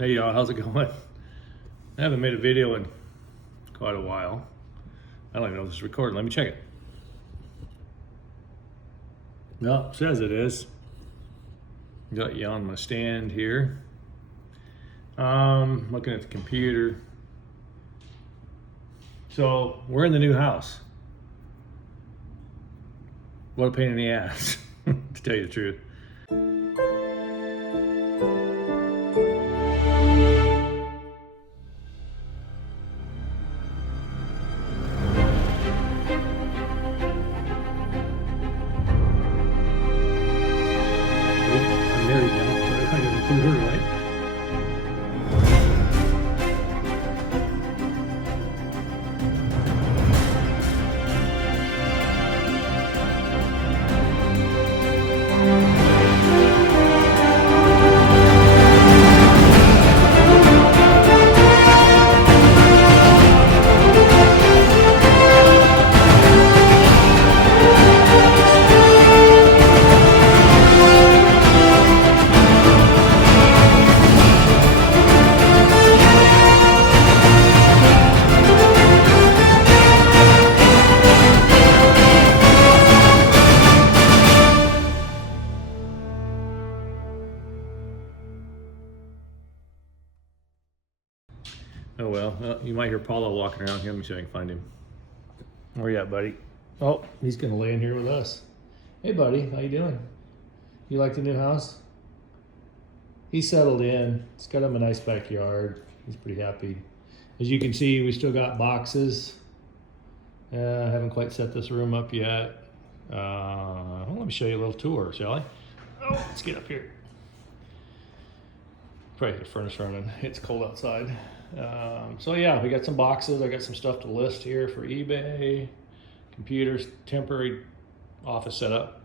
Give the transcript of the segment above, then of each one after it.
Hey y'all, how's it going? I haven't made a video in quite a while. I don't even know if this is recording. Let me check it. No, it says it is. Got you on my stand here. Looking at the computer. So we're in the new house. What a pain in the ass, to tell you the truth. I'm married now, so I gotta include her, right? Oh well, you might hear Paulo walking around here. Let me see if I can find him. Where you at, buddy? Oh, he's gonna lay in here with us. Hey, buddy, how you doing? You like the new house? He's settled in. It's got him a nice backyard. He's pretty happy. As you can see, we still got boxes. I haven't quite set this room up yet. Well, let me show you a little tour, shall I? Oh, let's get up here. Probably the furnace running. It's cold outside. So yeah, we got some boxes. I got some stuff to list here for eBay. Computers, temporary office setup.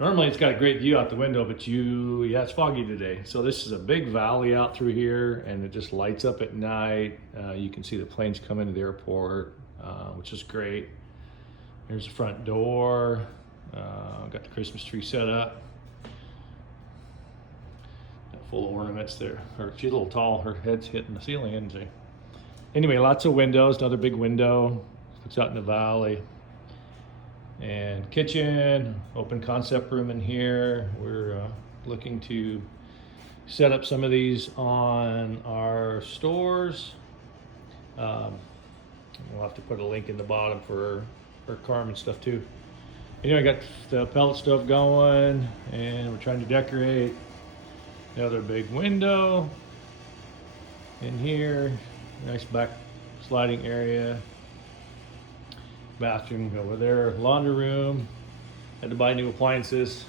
Normally it's got a great view out the window, but yeah, it's foggy today. So this is a big valley out through here, and it just lights up at night. You can see the planes come into the airport, which is great. Here's the front door. Got the Christmas tree set up. Full of ornaments there. She's a little tall, her head's hitting the ceiling, isn't she? Anyway, lots of windows, another big window. Looks out in the valley. And kitchen, open concept room in here. We're looking to set up some of these on our stores. We'll have to put a link in the bottom for Carmen stuff too. Anyway, I got the pellet stove going, and we're trying to decorate. Another big window in here, nice back sliding area. Bathroom over there, laundry room. Had to buy new appliances,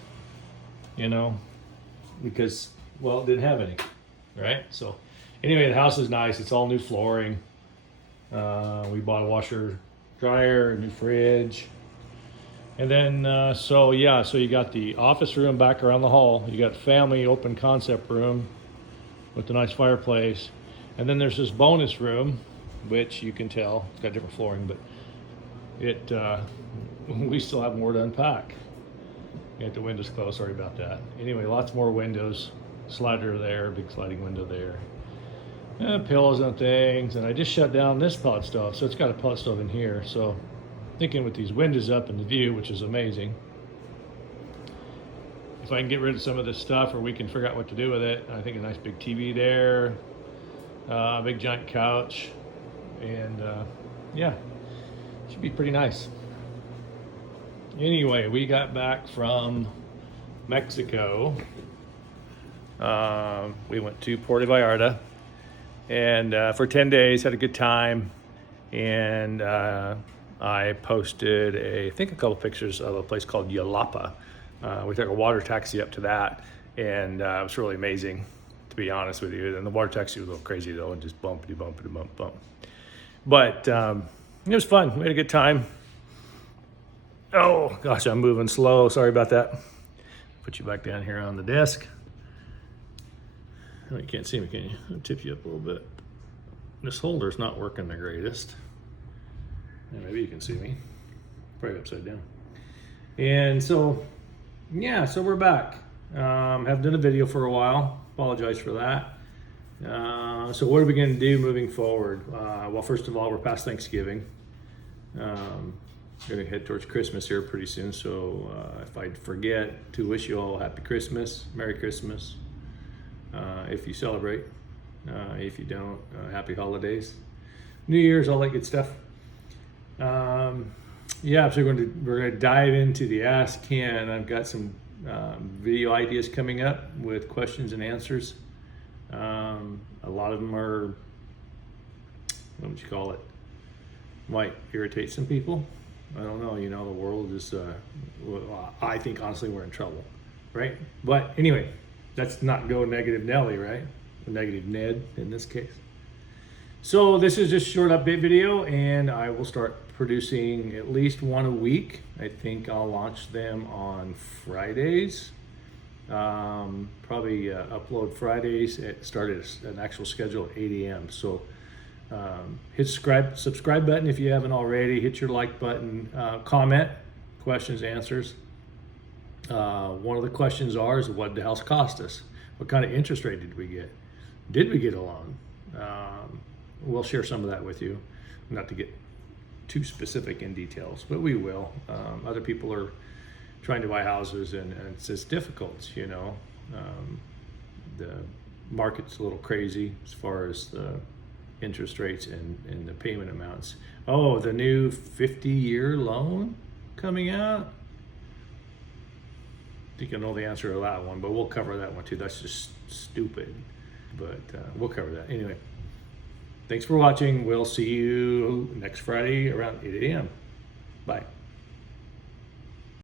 because, well, didn't have any, right? So anyway, the house is nice. It's all new flooring. We bought a washer, dryer, a new fridge. And then, so you got the office room back around the hall. You got family open concept room with a nice fireplace. And then there's this bonus room, which you can tell, it's got different flooring, but we still have more to unpack. Got the windows closed, sorry about that. Anyway, lots more windows, slider there, big sliding window there. Pillows and things, and I just shut down this pellet stove, so it's got a pellet stove in here. So thinking with these windows up and the view, which is amazing, if I can get rid of some of this stuff, or we can figure out what to do with it. I think a nice big TV there, big giant couch, and yeah, should be pretty nice. Anyway, we got back from Mexico. We went to Puerto Vallarta, and for 10 days, had a good time, and I posted a couple pictures of a place called Yalapa. We took a water taxi up to that, and it was really amazing, to be honest with you. And the water taxi was a little crazy though, and just bumpity bump. But it was fun. We had a good time. Oh gosh, I'm moving slow. Sorry about that. Put you back down here on the desk. Oh, you can't see me, can you? I'll tip you up a little bit. This holder's not working the greatest. Yeah, maybe you can see me. Probably upside down. And so, yeah, so we're back. Haven't done a video for a while. Apologize for that. So what are we going to do moving forward? Well, first of all, we're past Thanksgiving. We're going to head towards Christmas here pretty soon. So if I forget to wish you all Happy Christmas, Merry Christmas. If you celebrate, if you don't, Happy Holidays, New Year's, all that good stuff. Yeah, so we're going to dive into the Ask Ken. I've got some video ideas coming up with questions and answers. A lot of them are, what would you call it, might irritate some people. I don't know, you know, the world is, I think honestly we're in trouble, right? But anyway, let's not go negative Nelly, right? Or negative Ned in this case. So this is just a short update video, and I will start producing at least one a week. I think I'll launch them on Fridays. Probably upload Fridays, start at an actual schedule at 8 a.m. So hit subscribe button if you haven't already. Hit your like button. Comment, questions, answers. One of the questions is what did the house cost us? What kind of interest rate did we get? Did we get a loan? We'll share some of that with you. Not to get too specific in details, but we will. Other people are trying to buy houses, and it's difficult, you know. The market's a little crazy as far as the interest rates and the payment amounts. Oh, the new 50-year loan coming out? I think I know the answer to that one, but we'll cover that one too. That's just stupid, but we'll cover that. Anyway, thanks for watching. We'll see you next Friday around 8 a.m. Bye.